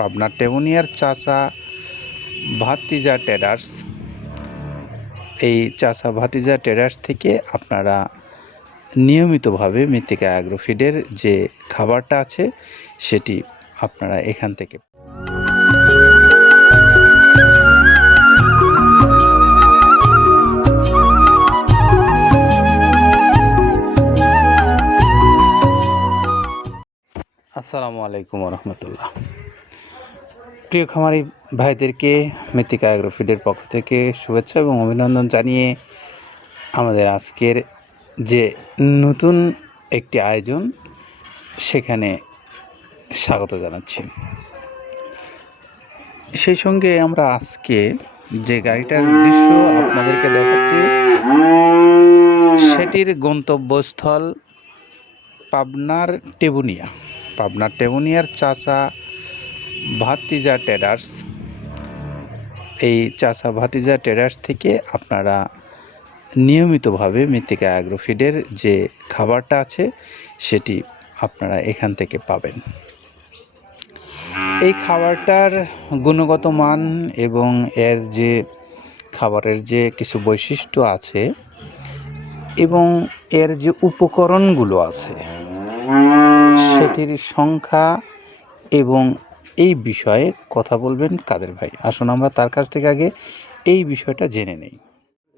পাবনার টেমুনিয়ার চাচা ভাতিজা ট্রেডার্স এই চাচা ভাতিজা ট্রেডার্স থেকে আপনারা নিয়মিতভাবে মৃত্তিকা অ্যাগ্রোফিডের যে খাবারটা আছে, সেটি আপনারা এখান থেকে আসসালামু আলাইকুম রহমতুল্লাহ। প্রিয় খামারি ভাইদেরকে মৃত্তিকা অ্যাগ্রোফিডের পক্ষ থেকে শুভেচ্ছা এবং অভিনন্দন জানিয়ে আমাদের আজকের যে নতুন একটি আয়োজন, সেখানে স্বাগত জানাচ্ছি। সেই সঙ্গে আমরা আজকে যে গাড়িটার উদ্দেশ্য আপনাদেরকে দেখাচ্ছি, সেটির গন্তব্যস্থল পাবনার টেবুনিয়া। পাবনার টেবুনিয়ার চাচা ভাতিজা ট্রেডার্স এই চাচা ভাতিজা টেরার্স থেকে আপনারা নিয়মিতভাবে মৃত্তিকা অ্যাগ্রোফিডের যে খাবারটা আছে, সেটি আপনারা এখান থেকে পাবেন। এই খাবারটার গুণগত মান এবং এর যে খাবারের যে কিছু বৈশিষ্ট্য আছে এবং এর যে উপকরণগুলো আছে, সেটির সংখ্যা এবং এই বিষয়ে কথা বলবেন কাদের ভাই? আসুন আমরা তার কাছ থেকে আগে এই বিষয়টা জেনে নেই।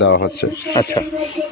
দেওয়া হচ্ছে। আচ্ছা।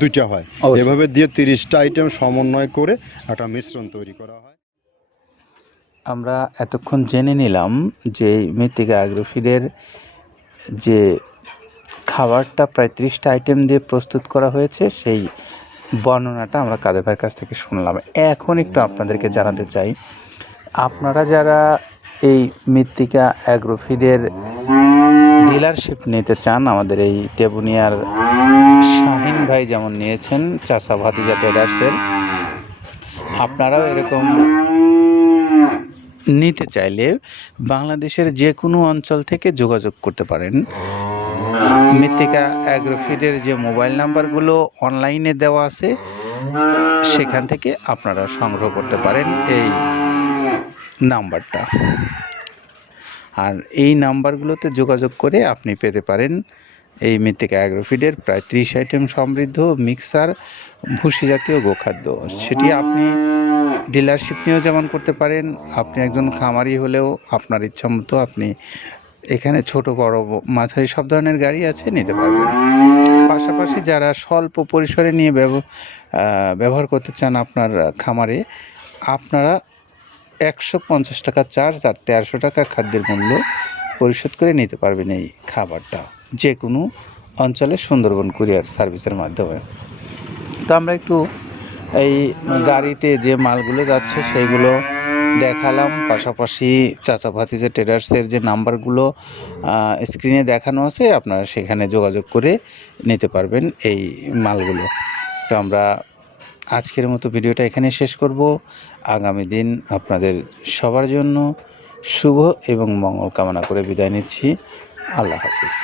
দুইটা হয়। এভাবে দিয়ে তিরিশটা আইটেম সমন্বয় করে একটা মিশ্রণ তৈরি করা হয়। আমরা এতক্ষণ জেনে নিলাম যে মৃত্তিকা অ্যাগ্রোফিডের যে খাবারটা প্রায় ত্রিশটা আইটেম দিয়ে প্রস্তুত করা হয়েছে সেই বর্ণনাটা আমরা কাদের ভাইয়ের কাছ থেকে শুনলাম। এখন একটু আপনাদেরকে জানাতে চাই আপনারা যারা এই মৃত্তিকা অ্যাগ্রোফিডের ডিলারশিপ নিতে চান, আমাদের এই টেবুনিয়ার শাহিন ভাই যেমন নিয়েছেন চাষা ভাতিজা ট্রেডার্সের আপনারাও এরকম নিতে চাইলে বাংলাদেশের যে কোনো অঞ্চল থেকে যোগাযোগ করতে পারেন। মৃত্তিকা অ্যাগ্রোফিডের যে মোবাইল নাম্বারগুলো অনলাইনে দেওয়া আছে, সেখান থেকে আপনারা সংগ্রহ করতে পারেন এই নাম্বারটা। আর এই নাম্বারগুলোতে যোগাযোগ করে আপনি পেতে পারেন এই মৃত্তিকা অ্যাগ্রোফিডের প্রায় ত্রিশ আইটেম সমৃদ্ধ মিক্সার ভুসি জাতীয় গোখাদ্য। সেটি আপনি ডিলারশিপ নিয়েও যেমন করতে পারেন, আপনি একজন খামারি হলেও আপনার ইচ্ছা মতো আপনি এখানে ছোট, বড়, মাঝারি সব ধরনের গাড়ি আছে, নিতে পারবেন। পাশাপাশি যারা স্বল্প পরিসরে নিয়ে ব্যব- ব্যবহার করতে চান আপনার খামারে, আপনারা একশো পঞ্চাশ টাকা চার্জ আর তেরোশো টাকা খাদ্যের মূল্য পরিশোধ করে নিতে পারবেন এই খাবারটা যে কোনো অঞ্চলে সুন্দরবন কুরিয়ার সার্ভিসের মাধ্যমে। তো আমরা একটু এই গাড়িতে যে মালগুলো যাচ্ছে সেইগুলো দেখালাম, পাশাপাশি চাচা ভাতিজা ট্রেডার্সের যে নাম্বারগুলো স্ক্রিনে দেখানো আছে, আপনারা সেখানে যোগাযোগ করে নিতে পারবেন এই মালগুলো। তো আমরা আজকের মতো ভিডিওটা এখানে শেষ করব। আগামী দিন আপনাদের সবার জন্য শুভ এবং মঙ্গল কামনা করে বিদায় নিচ্ছি। আল্লাহ হাফিজ।